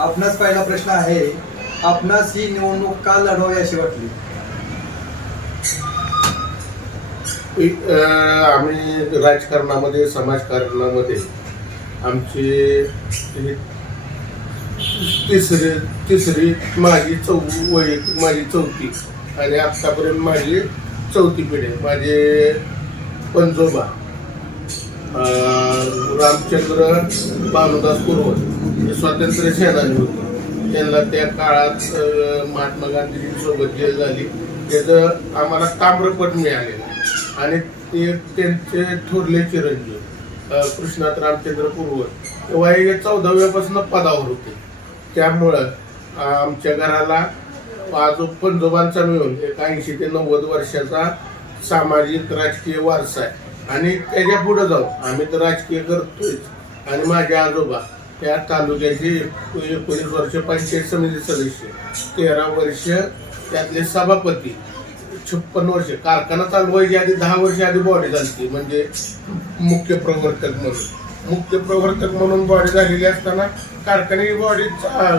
आपणास पहिला प्रश्न आहे, आपणास ही निवडणूक का लढवावी अशी वाटली? आम्ही राजकारणामध्ये समाजकारणामध्ये आमची तिसरी माझी चौथी आणि आतापर्यंत माझी चौथी पिढी. माझे पंजोबा रामचंद्र भानुदास कुरवत हे स्वातंत्र्य सेनानी होते. त्यांना त्या काळात महात्मा गांधीजींसोबत जेल झाली, त्याचं आम्हाला ताम्रपट मिळालेलं आणि ते त्यांचे थोरले चिरंजीव कृष्णात रामचंद्र कुरवत तेव्हा हे 14व्यापासून पदावर होते. त्यामुळं आमच्या घराला आजो पंजोबांचा मिळून एक 80 ते 90 वर्षाचा सामाजिक राजकीय वारसा आहे. आणि त्याच्या पुढे जाऊ आम्ही तर राजकीय करतोय. आणि माझे आजोबा त्या तालुक्याचे 19 वर्ष पंचायत समिती सदस्य, 13 वर्ष त्यातले सभापती, 56 वर्ष कारखाना चालू व्हायच्या आधी 10 वर्ष आधी बॉडी झाली, म्हणजे मुख्य प्रवर्तक म्हणून बॉडी झालेली असताना कारखान्याची बॉडी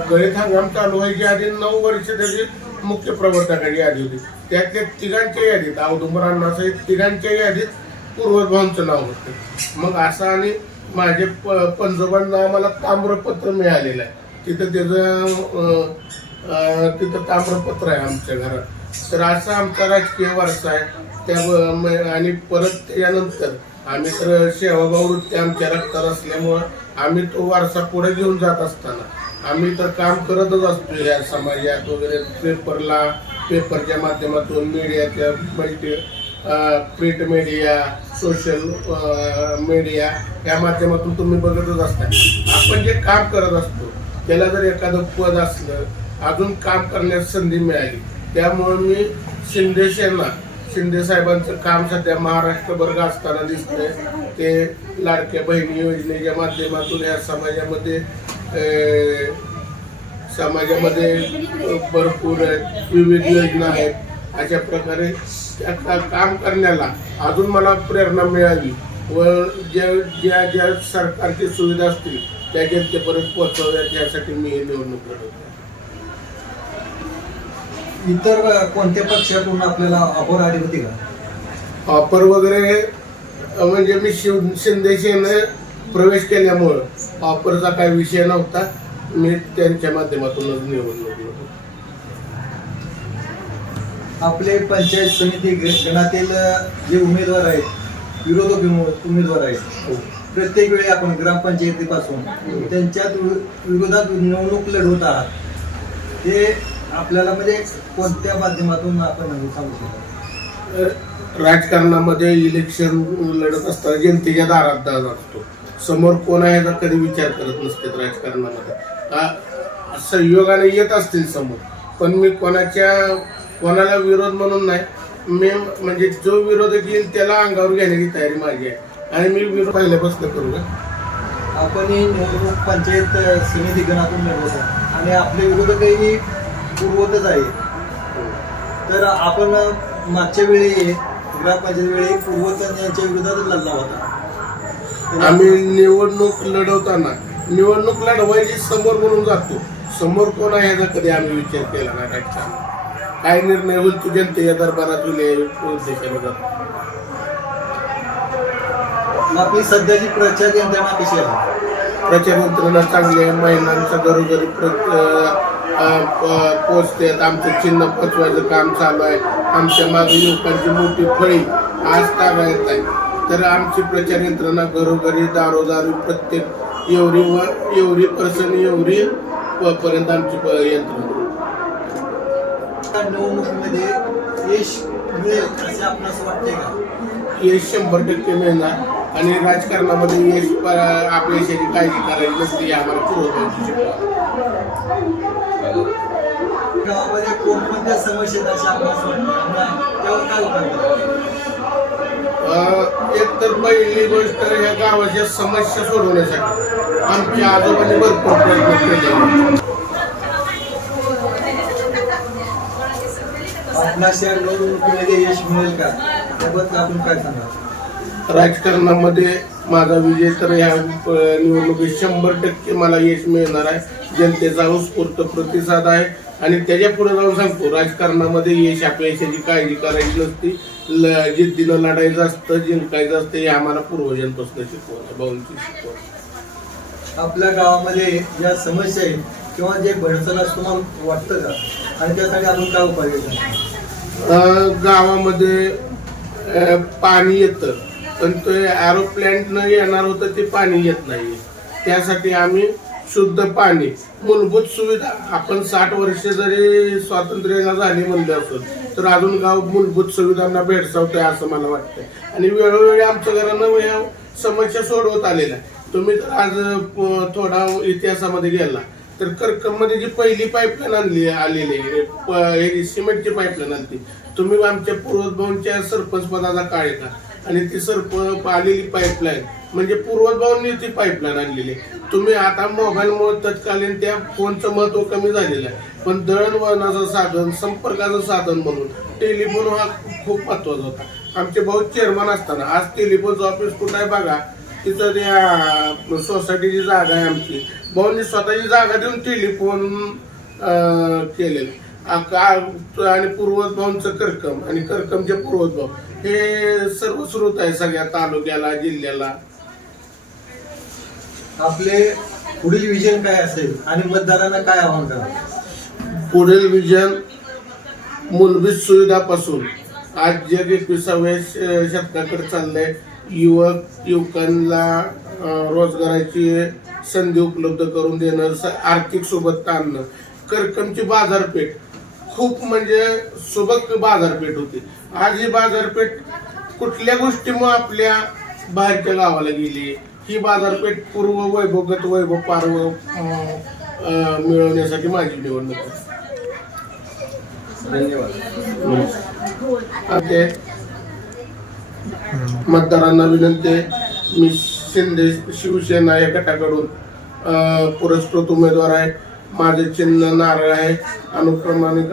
गळीत हंगाम चालू व्हायच्या आधी 9 वर्ष त्याची मुख्य प्रवर्तकाची यादी होती. त्यातल्या तिघांच्या यादीत औदुंबर अण्णासाहेब तिघांच्या यादीत पूर्वज भाऊंचं नाव होतं. मग असं आणि माझे पंजोबांना आम्हाला ताम्रपत्र मिळालेलं आहे. तिथं ताम्रपत्र आहे आमच्या घरात. तर असा आमचा राजकीय वारसा आहे. त्या आणि परत त्यानंतर आम्ही तर सेवाभाव वृत्ती आमच्या रक्तात असल्यामुळं आम्ही तो वारसा पुढे घेऊन जात असताना आम्ही तर काम करतच असतो या समाजात वगैरे. पेपरच्या माध्यमातून मीडियाच्या प्रिंट मीडिया, सोशल मीडिया या माध्यमातून तुम्ही बघतच असता. आपण जे काम करत असतो त्याला जर एखादं पद असलं, अजून काम करण्यास संधी मिळाली, त्यामुळे मी शिंदे साहेबांचं काम सध्या महाराष्ट्रभर गाजताना दिसतंय. ते लाडक्या बहिणी योजनेच्या माध्यमातून या समाजामध्ये भरपूर विविध योजना आहेत. अशा प्रकारे काम करण्याला अजून मला प्रेरणा मिळाली व ज्या सरकारची सुविधा असतील त्या जनतेपर्यंत पोहोचवण्यात यासाठी मी हे निवडणूक लढवतो. इतर कोणत्या पक्षातून आपल्याला ऑफर आली होती का? ऑफर वगैरे म्हणजे मी शिंदे सेनेने प्रवेश केल्यामुळं ऑफरचा काही विषय नव्हता. मी त्यांच्या माध्यमातूनच निवडणूक लढवतो. आपले पंचायत समिती गणातील जे उमेदवार आहेत, विरोधक उमेदवार आहेत, प्रत्येक वेळी आपण ग्रामपंचायतीपासून त्यांच्या विरोधात निवडणूक लढवत आहात. ते आपल्याला म्हणजे कोणत्या माध्यमातून आपण सांगू शकतो? राजकारणामध्ये इलेक्शन लढत असताना जनतेच्या दारात असतो. समोर कोण आहे याचा कधी विचार करत नसते राजकारणामध्ये. संयोगाने येत असतील समोर, पण मी कोणाला विरोध म्हणून नाही. मी म्हणजे जो विरोधक येईल त्याला अंगावर घेण्याची तयारी माझी आहे आणि मी विरोध पहिल्यापासून करू. आपण ही निवडणूक पंचायत समिती गणातून लढवतो आणि आपले विरोधकही पूर्वतच आहे. तर आपण मागच्या वेळी ग्रामपंचायत वेळी पूर्वत यांच्या विरोधात लढला होता. आम्ही निवडणूक लढवायची समोर म्हणून जातो. समोर कोण आहे याचा कधी आम्ही विचार केला नाही. राजकारण काय निर्णय होईल तू जनतेच्या दरबारात उद्देशाने जातो. आपली सध्याची प्रचार यंत्रणा कशी आहे? प्रचार यंत्रणा चांगली आहे. महिलांच्या घरोघरी पोचतात. आमचं चिन्ह पोचवायचं काम चालू आहे. आमच्या मागे युवकांची मोठी फळी आज तागा येत आहे. तर आमची प्रचार यंत्रणा घरोघरी दारोदारी प्रत्येक एवढी पर्यंत आमची यंत्रणा. निवडणुकीमध्ये यश मिळेल असे आपणास वाटते का? यश 100% मिळणार आणि राजकारणामध्ये यश आपल्या यशाची काळजी करायची नसते आम्हाला पूर्वपक्षी. गावामध्ये कोणकोणत्या समस्या अशा आपणास वाटतात त्यावर काय उपाय? एक तर पहिली गोष्ट या गावाच्या समस्या सोडवण्यासाठी आमच्या आजोबांनी भरपूर प्रयत्न केले. आपणास या निवडणुकीमध्ये यश मिळेल का त्याबद्दल आपण काय सांगा? राजकारणामध्ये माझा विजय तर ह्या निवडणुकीत 100% मला यश मिळणार आहे. जनतेचा उत्स्फूर्त प्रतिसाद आहे आणि त्याच्या पुढे जाऊन सांगतो, राजकारणामध्ये यश अपयशाची काळजी करायची नसती. जिद्दीनं लढायचं असतं, जिंकायचं असतं. हे आम्हाला पूर्वजांपासून शिकवलं, भाऊंची शिकवलं. आपल्या गावामध्ये ज्या समस्या आहेत किंवा जे भडसण असं तुम्हाला वाटतं का, आणि त्यासाठी आपण काय उपाय केला? गावामध्ये पाणी येतं, पण ते एरोप्लेननं येणार होतं, ते पाणी येत नाही. त्यासाठी आम्ही शुद्ध पाणी, मूलभूत सुविधा, आपण 60 वर्ष जरी स्वातंत्र्याला झाली म्हणलं असेल तर अजून गाव मूलभूत सुविधांना भेडसावतंय असं मला वाटतंय. आणि वेळोवेळी आमच्या घरानं या समस्या सोडवत आलेल्या आहे. तुम्ही आज थोडा इतिहासामध्ये गेला तर करकममध्ये जी पहिली पाईपलाईन आलेली सिमेंटची पाईपलाईन आली, तुम्ही आमच्या पूर्वजांच्या सरपंच पदाचा काळ का, आणि ती आलेली पाईपलाईन म्हणजे पूर्वजांनी ती पाईपलाईन आणलेली. तुम्ही आता मोबाईलमुळे तत्कालीन त्या फोनचं महत्व कमी झालेलं आहे, पण दळणवळणाचं साधन, संपर्काचं साधन म्हणून टेलिफोन हा खूप महत्वाचा होता. आमचे भाऊ चेअरमन असताना आज टेलिफोनचं ऑफिस कुठं आहे बघा, तिथं त्या सोसायटीची जागा आहे आमची. भाऊंनी स्वतःची जागा देऊन टेलिफोन केलेलं. आणि पूर्वज भाऊंचं करकम आणि करकमचे पूर्वज भाऊ हे सर्व स्रोत आहे सगळ्या तालुक्याला, जिल्ह्याला. आपले पुढील विजन काय असेल आणि मतदारांना काय आव्हान करा? पुढील विजन मूलभूत सुविधापासून आज जग 21व्या शतकाकडे चाललंय. युवकांना रोजगाराची संधी उपलब्ध करून देणं, आर्थिक सोबतता आणणं. करकमची बाजारपेठ खूप म्हणजे सुबक बाजारपेठ होती. आज ही बाजारपेठ कुठल्या गोष्टीमुळे आपल्या बाहेरच्या गावाला गेली, ही बाजारपेठ पूर्व वैभवगत वैभव पार्व मिळवण्यासाठी माझी निवडणूक आहे. धन्यवाद. आता मतदारांना विनंती आहे, मी शिंदे शिवसेना या गटाकडून पुरस्कृत उमेदवार आहे. माझे चिन्ह नारळ आहे. अनुक्रमानिक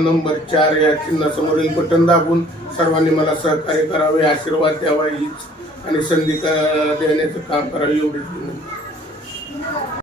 नंबर 4 या चिन्हासमोरील बटन दाबून सर्वांनी मला सहकार्य करावे, आशीर्वाद द्यावा हीच आणि संधी देण्याचं काम करावे एवढीच विनंती.